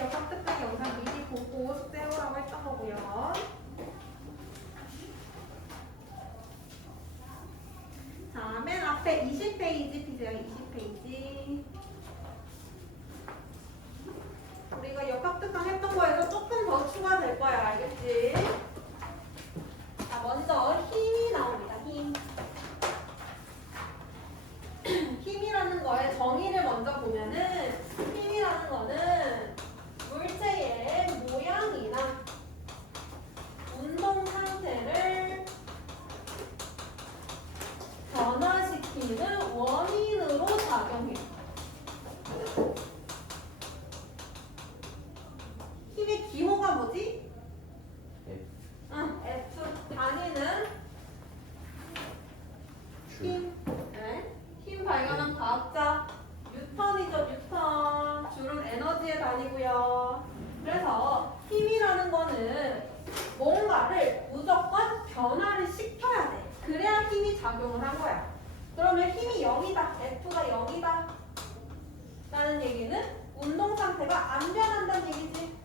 역학특강 영상 미리 보고 숙제해오라고 했던 거고요. 자, 맨 앞에 20페이지 피세요. 20페이지. 우리가 역학특강 했던 거에서 조금 더 추가될 거야. 알겠지? 자, 먼저 힘이 나옵니다. 힘. 힘이라는 거의 정의를 먼저 보면은 힘이라는 거는 물체의 모양이나 운동 상태를 변화시키는 원인으로 작용해요. 힘의 기호가 뭐지? F. 단위는 힘. 네. 힘 발견한 과학자 뉴턴이죠. 뉴턴. 줄은 에너지의 단위고요. 그래서 힘이라는 거는 뭔가를 무조건 변화를 시켜야 돼. 그래야 힘이 작용을 한 거야. 그러면 힘이 0이다. F가 0이다. 라는 얘기는 운동 상태가 안 변한다는 얘기지.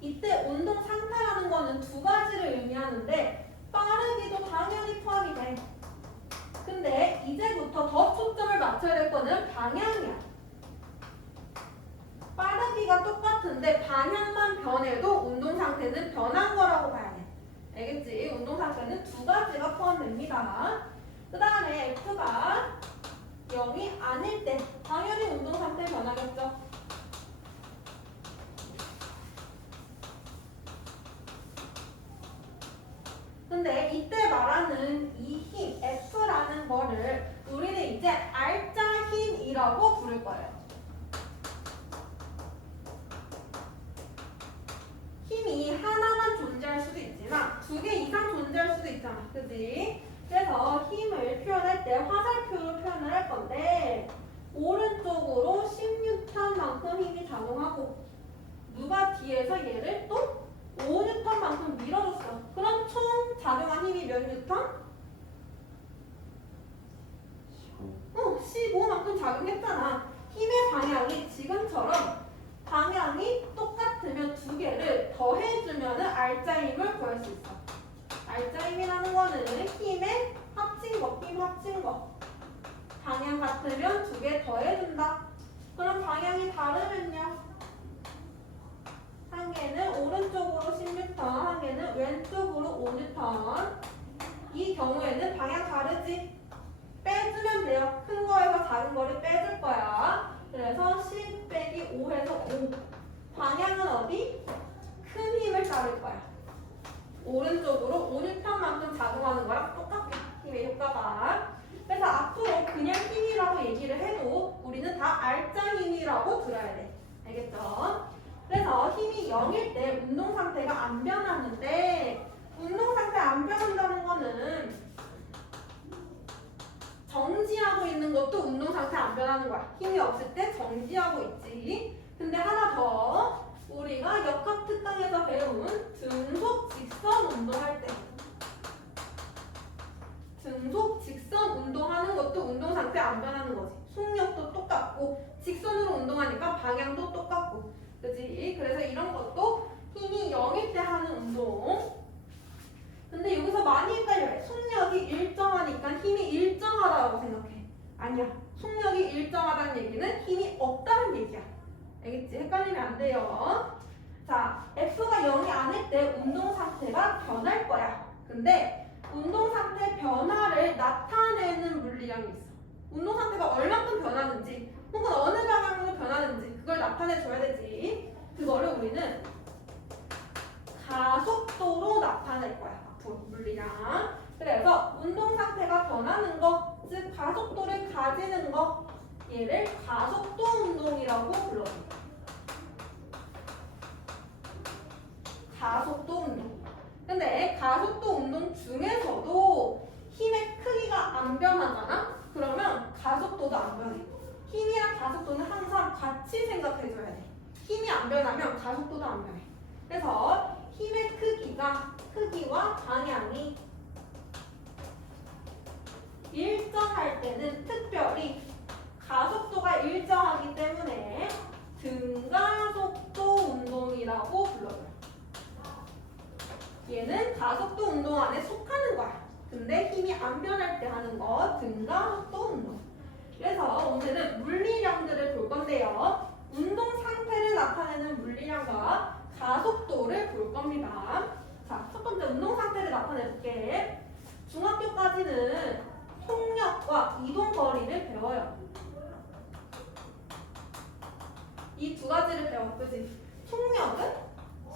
이때 운동 상태라는 거는 두 가지를 의미하는데 빠르기도 당연히 포함이 돼. 근데 이제부터 더 초점을 맞춰야 될 거는 방향이야. 빠르기가 똑같은데 방향만 변해도 운동 상태는 변한 거라고 봐야 돼. 알겠지? 운동 상태는 두 가지가 포함됩니다. 그 다음에 F가 0이 아닐 때 당연히 운동 상태 변하겠죠. 근데 이때 말하는 이 힘, F라는 거를 우리는 이제 알짜 힘이라고 부를 거예요. 힘이 하나만 존재할 수도 있지만 두 개 이상 존재할 수도 있잖아. 그치? 그래서 힘을 표현할 때 화살표로 표현을 할 건데 오른쪽으로 10N만큼 힘이 작용하고 누가 뒤에서 얘를 또 5N만큼 밀어줬어. 그럼 총 작용한 힘이 몇 뉴턴? 15만큼 작용했잖아. 힘의 방향이 지금처럼 방향이 똑같으면 두 개를 더해주면 알짜 힘을 구할 수 있어. 알짜 힘이라는 거는 힘의 합친 거, 힘 합친 거. 방향 같으면 두 개 더해준다. 그럼 방향이 다르면요? 한 개는 오른쪽으로 10N, 한 개는 왼쪽으로 5N. 이 경우에는 방향 다르지? 빼주면 돼요. 큰 거에서 작은 거를 빼줄 거야. 그래서 10 빼기 5에서 5. 방향은 어디? 큰 힘을 따를 거야. 오른쪽으로 5N만큼 작용하는 거랑 똑같게 힘의 효과가. 그래서 앞으로 그냥 힘이라고 얘기를 해도 우리는 다 알짜 힘이라고 들어야 돼. 알겠죠? 그래서 힘이 0일 때 운동 상태가 안 변하는데 운동 상태 안 변한다는 거는 정지하고 있는 것도 운동 상태 안 변하는 거야. 힘이 없을 때 정지하고 있지. 근데 하나 더 우리가 역학특강에서 배운 등속 직선 운동할 때 등속 직선 운동하는 것도 운동 상태 안 변하는 거지. 속력도 똑같고 직선으로 운동하니까 방향도 똑같고 그치? 그래서 이런 것도 힘이 0일 때 하는 운동. 근데 여기서 많이 헷갈려요. 속력이 일정하니까 힘이 일정하다고 생각해. 아니야. 속력이 일정하다는 얘기는 힘이 없다는 얘기야. 알겠지? 헷갈리면 안 돼요. 자, F가 0이 아닐 때 운동 상태가 변할 거야. 근데 운동 상태 변화를 나타내는 물리량이 있어. 운동 상태가 얼만큼 변하는지 혹은 어느 방향으로 변하는지 그걸 나타내줘야 되지. 그거를 우리는 가속도로 나타낼 거야. 앞으로 물리량. 그래서 운동 상태가 변하는 거, 즉 가속도를 가지는 거, 얘를 가속도 운동이라고 불러줍니다. 가속도 운동. 근데 가속도 운동 중에서도 힘의 크기가 안 변하잖아? 그러면 가속도도 안 변해. 힘이랑 가속도는 항상 같이 생각해줘야 돼. 힘이 안 변하면 가속도도 안 변해. 그래서 힘의 크기와 방향이 일정할 때는 특별히 가속도가 일정하기 때문에 등가속도 운동이라고 불러요. 얘는 가속도 운동 안에 속하는 거야. 근데 힘이 안 변할 때 하는 거 등가속도 운동. 그래서 오늘은 물리량들을 볼 건데요. 운동 상태를 나타내는 물리량과 가속도를 볼 겁니다. 자, 첫 번째 운동 상태를 나타내 볼게. 중학교까지는 속력과 이동 거리를 배워요. 이 두 가지를 배워, 그지? 속력은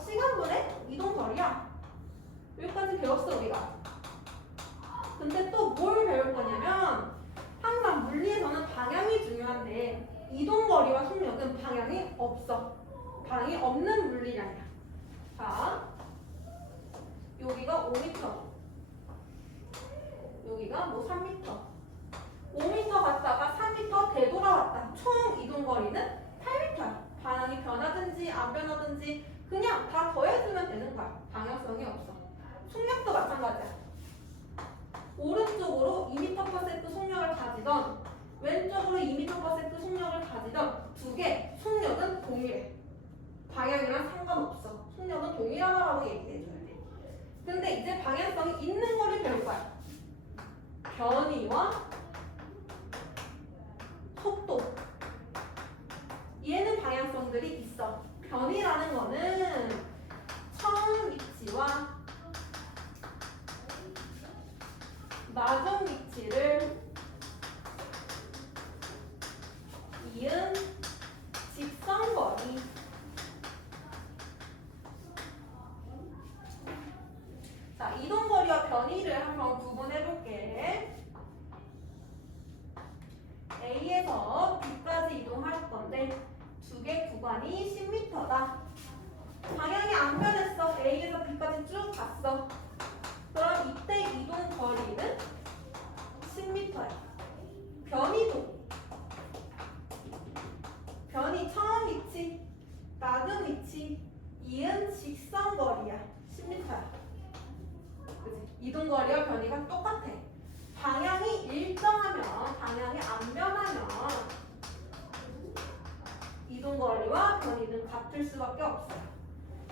시간분의 이동 거리야. 여기까지 배웠어, 우리가. 근데 또 뭘 배울 거냐면 항상 물리에서는 방향이 중요한데 이동 거리와 속력은 방향이 없어. 방향이 없는 물리량이야. 자, 여기가 5m, 여기가 뭐 3m. 5m 갔다가 3m 되돌아왔다. 총 이동 거리는 8m야. 방향이 변하든지 안 변하든지 그냥 다 더해주면 되는 거야. 방향성이 없어. 속력도 마찬가지야. 오른쪽으로 2m/s 속력을 가지던 왼쪽으로 2m/s 속력을 가지던 두 개 속력은 동일해. 방향이랑 상관없어. 속력은 동일하다라고 얘기해줘야 돼. 근데 이제 방향성이 있는 거를 배울 거야. 변이와 속도. 얘는 방향성들이 있어. 변이라는 거는 처음 위치와 나중 위치를 이은 직선거리. 자, 이동거리와 변이를 한번 구분해볼게. A에서 B까지 이동할 건데 두 개 구간이 10m다. 방향이 안 변했어. A에서 B까지 쭉 갔어. 그럼 이때 이동 거리는 10m야. 변이 처음 위치, 나중 위치, 이은 직선 거리야. 10m야. 그치? 이동 거리와 변이가 똑같아. 방향이 일정하면, 방향이 안 변하면 이동 거리와 변이는 같을 수밖에 없어요.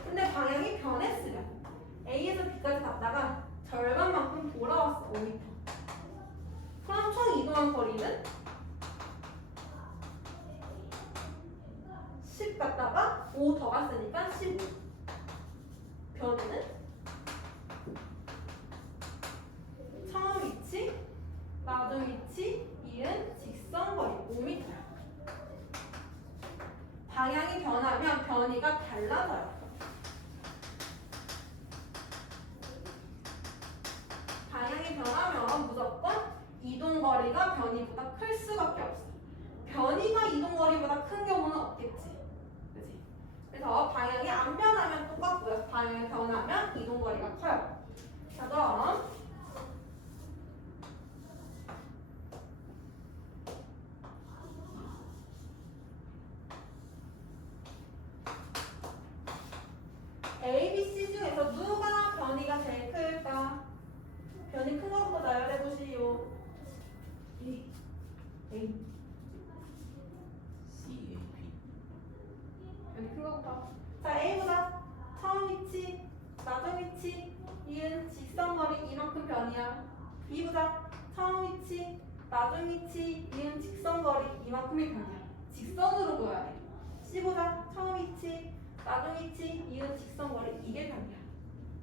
근데 방향이 변했으면 A에서 B까지 갔다가 절반만큼 돌아왔어. 5m. 그럼 총 이동한 거리는 10 갔다가 5 더 갔으니까 15. 변이는 처음 위치, 나중 위치, 이은 직선 거리 5m야. 방향이 변하면 변이가 달라져요. 방향이 변하면 무조건 이동거리가 변이보다 클 수밖에 없어. 변이가 이동거리보다 큰 경우는 없겠지. 그치? 그래서 방향이 안 변하면 똑같고요. 방향이 변하면 이동거리가 커요. 자, 그럼 A, B, C 중에서 누가 변이가 제일 클까? 변이 큰 것부터 나열해보시오. A, A, C, A, B. 변이 큰 것부터. 자, A보다 처음 위치, 나중 위치, 이은 직선거리 이만큼 변이야. B보다 처음 위치, 나중 위치, 이은 직선거리 이만큼이 변이야. 직선으로 보여야 돼. C보다 처음 위치, 나중 위치, 이은 직선거리 이게 변이야.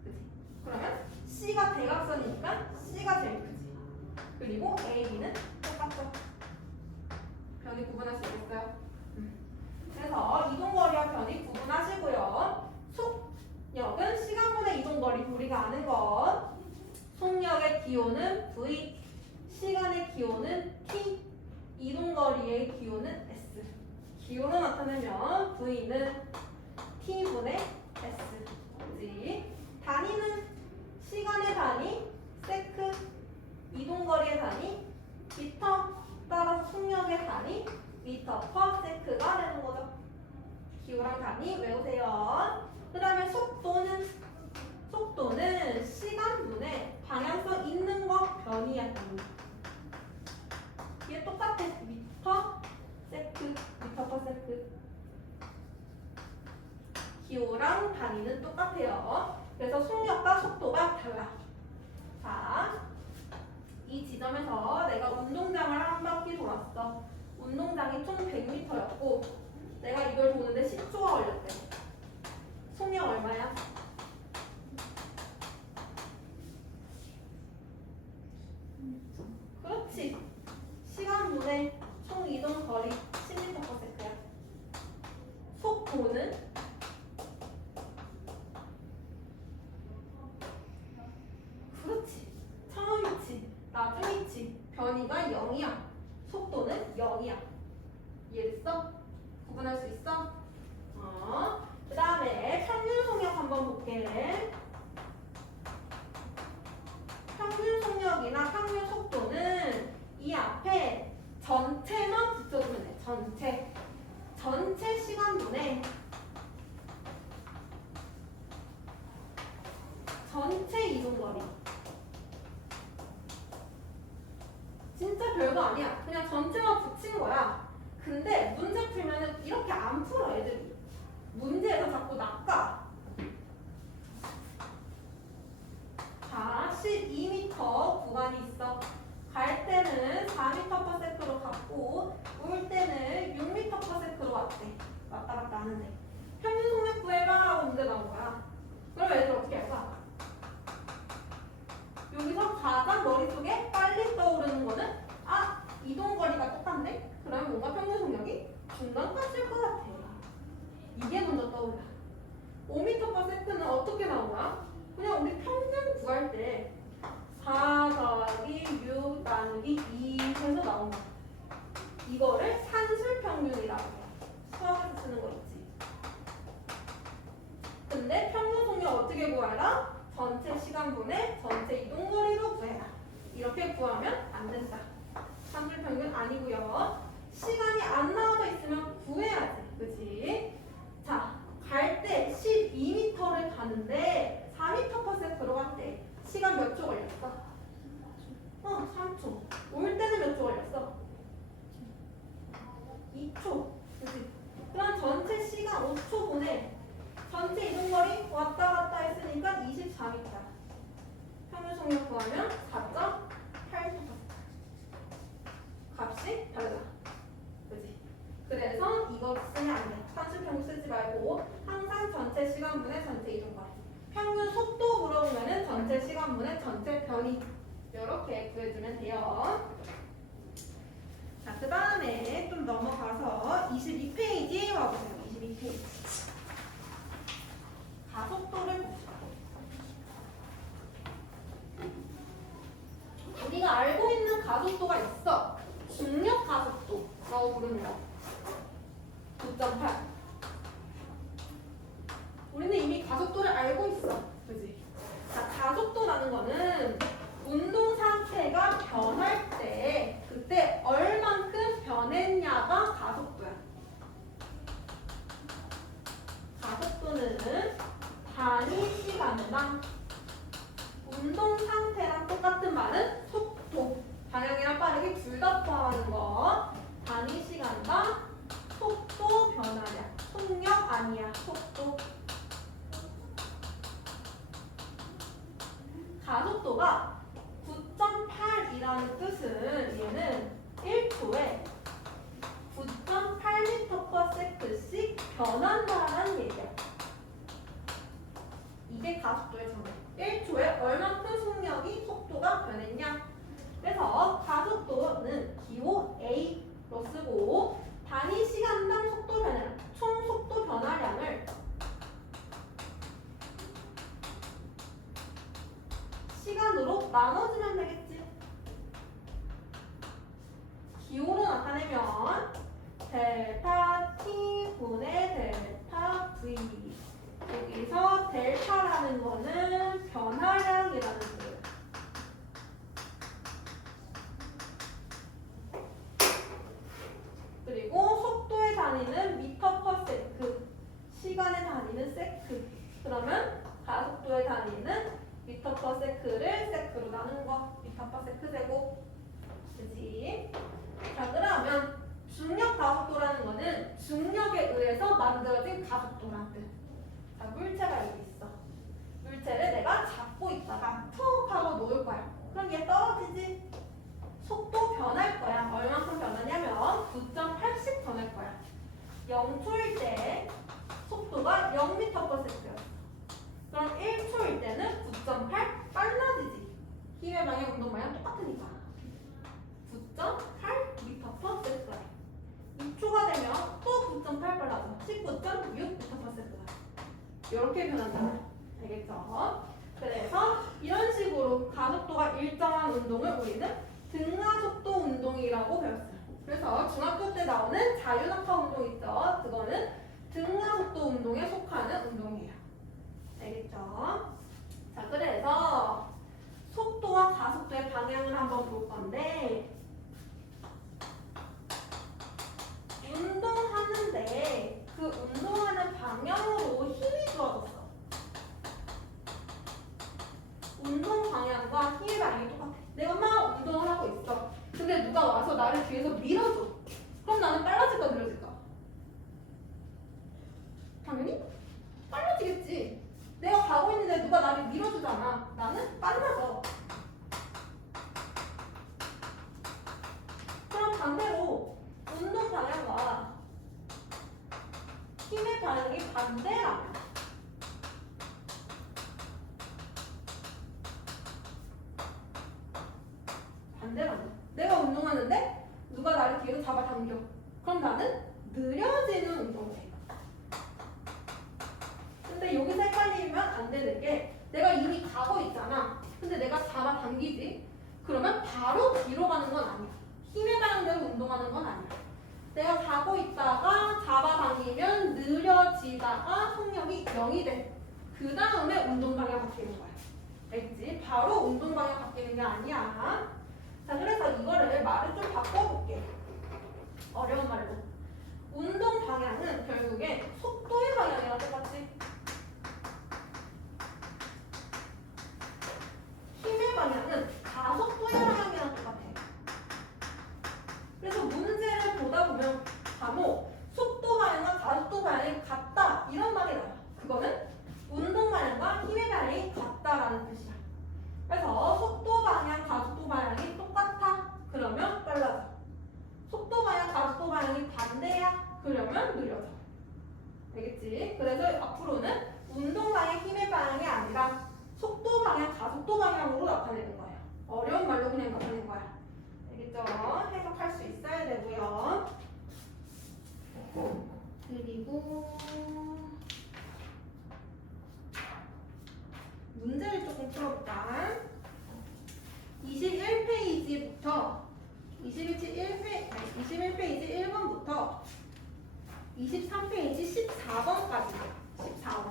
그치? 그러면 C가 대각선이니까 C가 제일 크지. 그리고 A, B는 똑같죠. 변이 구분할 수 있겠어요? 그래서 이동거리와 변이 구분하시고요. 속력은 시간분의 이동거리, 우리가 아는 것. 속력의 기호는 V, 시간의 기호는 T, 이동거리의 기호는 S. 기호로 나타내면 V는 T분의 S. 그지? 단위는 시간의 단위, 세크, 이동거리의 단위, 미터, 따라서 속력의 단위, 미터 퍼 세크가 되는 거죠. 기호랑 단위 외우세요. 그 다음에 속도는 시간분의 방향성 있는 거 변이야. 이게 똑같아. 기호랑 단위는 똑같아요. 그래서 속력과 속도가 달라. 자, 이 지점에서 내가 운동장을 한 바퀴 돌았어. 운동장이 총 100m였고 내가 이걸 도는데 10초가 걸렸대. 속력 얼마야? 그렇지. 시간분의 총 이동 거리 10m/s야. 속도는 그렇지. 처음 위치, 나중 위치, 변이가 0이야. 속도는 0이야. 이해됐어? 구분할 수 있어? 그 다음에 평균 속력 한번 볼게. 평균 속력이나 평균 속도는 이 앞에 전체만 붙여주면 돼. 전체 시간분에 전체 이동거리. 진짜 별거 아니야. 그냥 전체만 붙인 거야. 근데 문제 풀면은 이렇게 안 풀어 애들이. 문제에서 자꾸 낚아. 자, 12m 구간이 있어. 갈 때는 4m/s로 갔고 올 때는 6m/s로 왔대. 왔다 갔다 하는데 평균 속력 구해봐라고 문제 나온 거야. 그럼 애들 어떻게 할까? 여기서 가장 머릿속에 빨리 떠오르는 거는 이동거리가 똑같네? 그러면 뭔가 평균 속력이 중간까지일 것 같아. 이게 먼저 떠올라. 5m/s는 어떻게 나온 거야? 그냥 우리 평균 구할 때 4 더하기 6 나누기 2 해서 나온 거야. 이거를 산술평균이라고 해. 수학에서 쓰는 거 있지. 근데 평균 속력 어떻게 구하라? 전체 시간분의 전체 이동거리로 구해라. 이렇게 구하면 안 된다. 산술평균 아니고요. 시간이 안 나와져 있으면 구해야지. 그치? 자, 갈 때 12m를 가는데 4m/s로 갔대. 시간 몇 초 걸렸어? 3초. 올 때는 몇 초 걸렸어? 2초. 그치? 그럼 전체 시간 5초 보내. 전체 이동거리 왔다 갔다 했으니까 24m. 평균 속력 구하면 4.8m. 값이 달라. 그치? 그래서 이거 쓰면 안 돼. 산술평균 쓰지 말고 항상 전체 시간분의 전체 이동거리. 평균 속도 물어보면은 전체 시간분의 전체 변이. 이렇게 구해주면 돼요. 자, 그 다음에 좀 넘어가서 22페이지 와보세요. 22페이지. 가속도를 봅시다. 우리가 알고 있는 가속도가 있어. 중력 가속도라고 부르는 거. 9.8. 우리는 이미 가속도를 알고 있어. 그지? 자, 가속도라는 거는 운동 상태가 변할 때 그때 얼만큼 변했냐가 가속도야. 가속도는 단위 시간당 운동 상태랑 똑같은 말은 속도. 방향이랑 빠르기 둘 다 포함하는 거. 단위 시간당 속도 변화량. 속력 아니야. 속도. 가속도가 9.8이라는 뜻은 얘는 1초에 9.8m/s씩 변한다는 얘기야. 이게 가속도의 정의. 1초에 얼만큼 속도가 변했냐. 그래서 가속도는 기호 A로 쓰고 단위 시간당 속도 변화량, 총 속도 변화량을 시간으로 나눠주면 되겠지. 기호로 나타내면 델타 T분의 델타 V. 여기서 델타라는 거는 변화량이라는 뜻이에요. 그리고 속도의 단위는 미터/세크, 시간의 단위는 세크. 그러면 가속도의 단위는 미터/세크를 세크로 나눈 거. 미터/세크 제곱. 그치? 자, 그러면 중력 가속도라는 거는 중력에 의해서 만들어진 가속도라는 뜻. 자, 물체가 여기 있어. 물체를 내가 잡고 있다가 툭 하고 놓을 거야. 그럼 얘 떨어지지? 속도 변할 거야. 얼만큼 변하냐면 9.8씩 변할 거야. 0초일 때 속도가 0m/s였어. 그럼 1초일 때는 9.8 빨라지지. 힘의 방향, 운동 방향 똑같으니까. 9.8m/s야. 2초가 되면 또 9.8 빨라져. 19.6m/s야. 이렇게 변한다. 알겠죠? 그래서 이런 식으로 가속도가 일정한 운동을 우리는 등하속도 운동이라고 배웠어요. 그래서 중학교 때 나오는 자유낙하 운동 있죠? 그거는 등하속도 운동에 속하는 운동이에요. 알겠죠? 자, 그래서 속도와 가속도의 방향을 한번 볼 건데, 운동하는데 그 운동하는 방향으로 힘이 주어졌어. 운동 방향과 힘의 방향이 똑같아. 내가 막 운동을 하고 있어. 근데 누가 와서 나를 뒤에서 밀어줘. 그럼 나는 빨라질까 느려질까? 당연히 빨라지겠지. 내가 가고 있는데 누가 나를 밀어주잖아. 나는 빨라져. 그럼 반대로 운동 방향과 힘의 방향이 반대라면 내가 운동하는데 누가 나를 뒤에서 잡아당겨. 그럼 나는 느려지는 운동을 해. 근데 여기서 헷갈리면 안 되는 게 내가 이미 가고 있잖아. 근데 내가 잡아당기지. 그러면 바로 뒤로 가는 건 아니야. 힘의 방향대로 운동하는 건 아니야. 내가 가고 있다가 잡아당기면 느려지다가 속력이 0이 돼. 그 다음에 운동 방향 바뀌는 거야. 알겠지? 바로 운동 방향 바뀌는 게 아니야. 자, 그래서 이거를 말을 좀 바꿔볼게. 어려운 말로. 운동 방향은 결국에 속도의 방향이랑 똑같지? 힘의 방향은 가속도의 방향이랑 똑같아. 그래서 문제를 보다 보면 간혹 속도 방향과 가속도 방향이 같다 이런 말이 나와. 그거는 운동 방향과 힘의 방향이 같다라는 뜻이야. 그래서 속도 방향, 가속도 방향이 똑같아. 그러면 빨라져. 속도 방향, 가속도 방향이 반대야. 그러면 느려져. 알겠지? 그래서 앞으로는 운동 방향, 힘의 방향이 아니라 속도 방향, 가속도 방향으로 나타내는 거예요. 어려운 말로 그냥 나타내는 거야. 알겠죠? 해석할 수 있어야 되고요. 그리고 문제를 조금 풀어볼까? 21페이지부터 21페이지 1번부터 23페이지 14번까지 14번.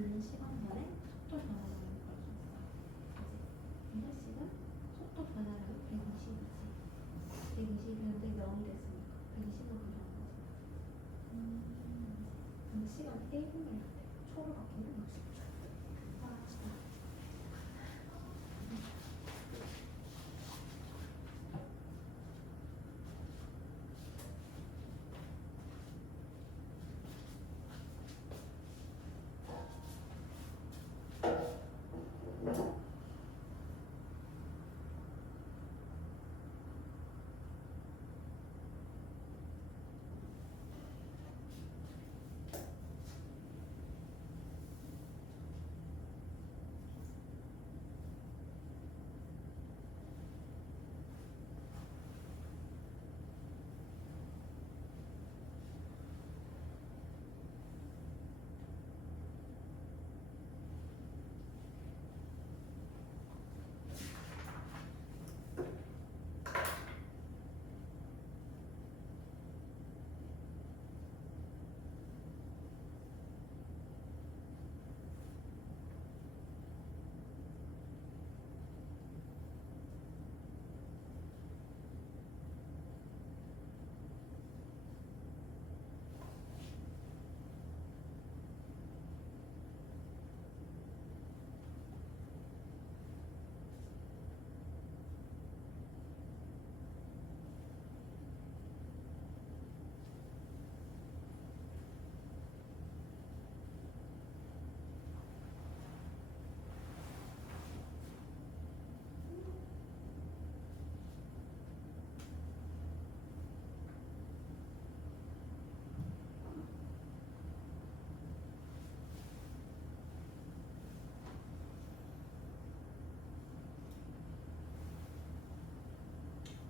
걸린 시간만에 속도 변화량을 걸어줬어. 그치? 이날씩은 속도 변화량이 120이지. 120이었는데 0이 됐으니까 120을 그려온 거지. 그럼 시간 1분만 해야 돼. 초를 바꾸면 60초. 알았어.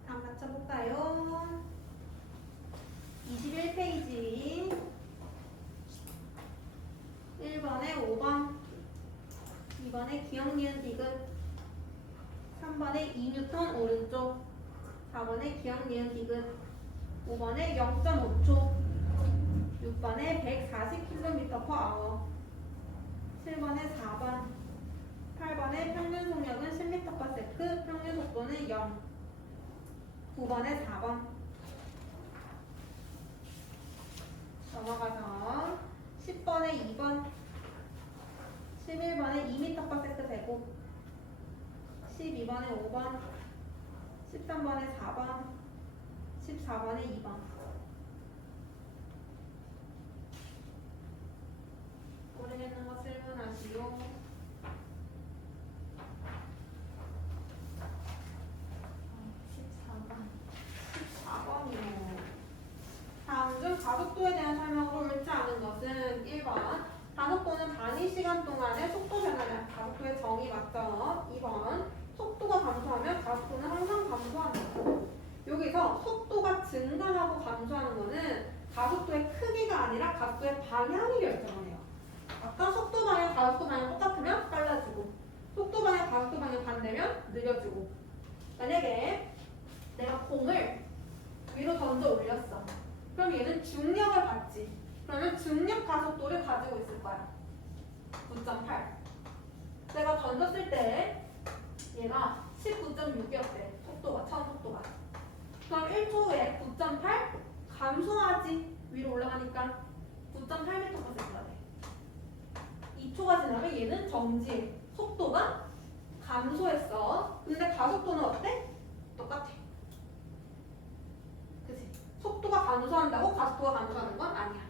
다음 맞춰볼까요? 21페이지 1번에 5번 2번에 기억, 니은, 디귿 3번에 2뉴턴 오른쪽 4번에 기억, 니은, 디귿 5번에 0.5초 6번에 140km/h 7번에 4번 8번에 평균 속력은 10m/s 평균 속도는 0 9번에 4번 넘어가서 10번에 2번 11번에 2m/s 제곱 12번에 5번 13번에 4번 14번에 2번 모르겠는 거 질문하시오. 14번이요. 다음 중 가속도에 대한 설명으로 옳지 않은 것은 1번 가속도는 단위 시간 동안의 속도 변화량 가속도의 정의 맞죠? 2번 속도가 감소하면 가속도는 항상 감소한다. 여기서 속도가 증가하고 감소하는 거는 가속도의 크기가 아니라 가속도의 방향이 결정해요. 아까 속도 방향, 가속도 방향 똑같으면 빨라지고 속도 방향, 가속도 방향 반대면 느려지고 만약에 내가 공을 위로 던져 올렸어. 그럼 얘는 중력을 받지. 그러면 중력 가속도를 가지고 있을 거야. 9.8. 내가 던졌을 때 얘가 19.6이었대. 속도가, 처음 속도가. 그럼 1초 후에 9.8 감소하지. 위로 올라가니까 9.8m/s가 돼. 2초가 지나면 얘는 정지해. 속도가 감소했어. 근데 가속도는 어때? 똑같아. 그치? 속도가 감소한다고 가속도가 감소하는 건 아니야.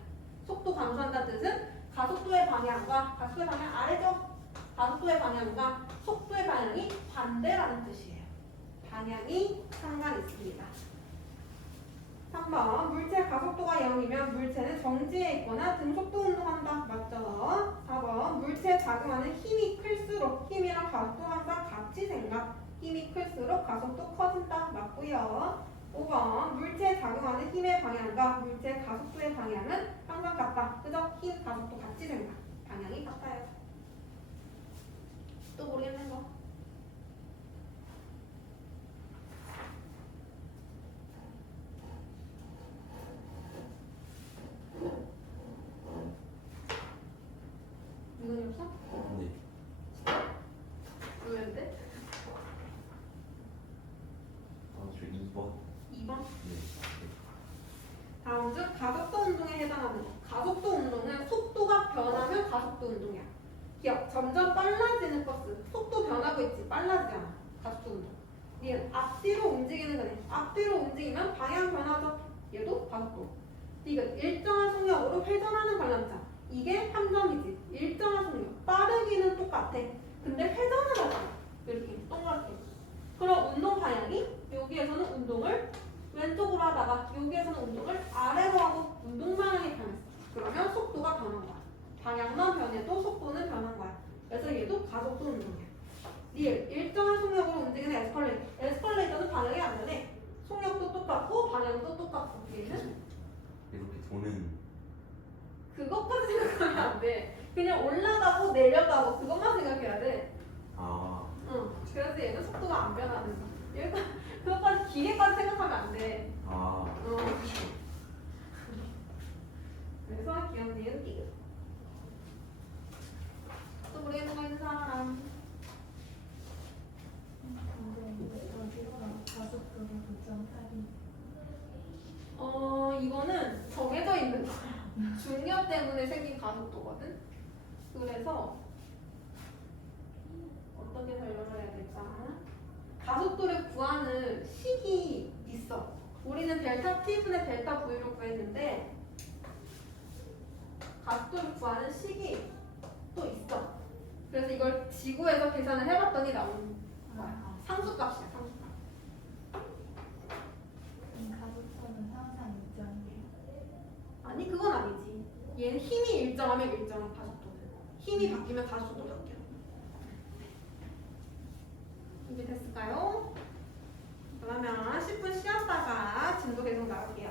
속도 감소한다는 뜻은 가속도의 방향과 가속도의 방향 아래죠? 가속도의 방향과 속도의 방향이 반대라는 뜻이에요. 방향이 상관이 있습니다. 3번 물체 가속도가 0이면 물체는 정지해 있거나 등속도 운동한다. 맞죠? 4번 물체에 작용하는 힘이 클수록 힘이랑 가속도 항상 같이 생각. 힘이 클수록 가속도 커진다. 맞고요. 5번 물체에 작용하는 힘의 방향과 물체의 가속도의 방향은 항상 같다. 그죠? 힘, 가속도 같이 생각. 방향이 같아요. 또 모르겠는 거? 이건 기억. 점점 빨라지는 버스. 속도 변하고 있지. 빨라지잖아. 가속도 운동. 니은 앞뒤로 움직이는 거네. 앞뒤로 움직이면 방향 변하죠. 얘도 가속도. 디귿 일정한 속력으로 회전하는 관람차. 이게 3점이지. 일정한 속력. 빠르기는 똑같아. 근데 회전을 하잖아. 이렇게 동그랗게. 그럼 운동 방향이 여기에서는 운동을 왼쪽으로 하다가 여기에서는 운동을 아래로 하고 운동 방향이 변했어. 그러면 속도가 변한 거야. 방향만 변해도 속도는 변한 거야. 그래서 얘도 가속도 운동이야. 리을 일정한 속력으로 움직이는 에스컬레이터. 에스컬레이터는 방향이 안 변해. 속력도 똑같고 방향도 똑같고. 얘는 이렇게 도는 그것까지 생각하면 안 돼. 그냥 올라가고 내려가고 그것만 생각해야 돼. 아 응. 그래서 얘는 속도가 안 변하는 거야. 얘가 그것까지 기계까지 생각하면 안 돼. 아 그래서 기억 니은 디귿. 또 모르겠는 거 있는 사람. 근데 여기서 가속도가 9.8이 이거는 정해져 있는 거야. 중력 때문에 생긴 가속도거든. 그래서 어떻게 설명을 해야 될까? 가속도를 구하는 식이 있어. 우리는 델타 T분의 델타 V로 구했는데 가속도를 구하는 식이 또 있어. 그래서 이걸 지구에서 계산을 해봤더니 나오는 거야. 상수값이야, 상수값. 가속도는 항상 일정이에요. 아니 그건 아니지. 얘는 힘이 일정하면 일정한 가속도는. 힘이 바뀌면 가속도 바뀌어. 준비됐을까요? 그러면 10분 쉬었다가 진도 계속 나올게요.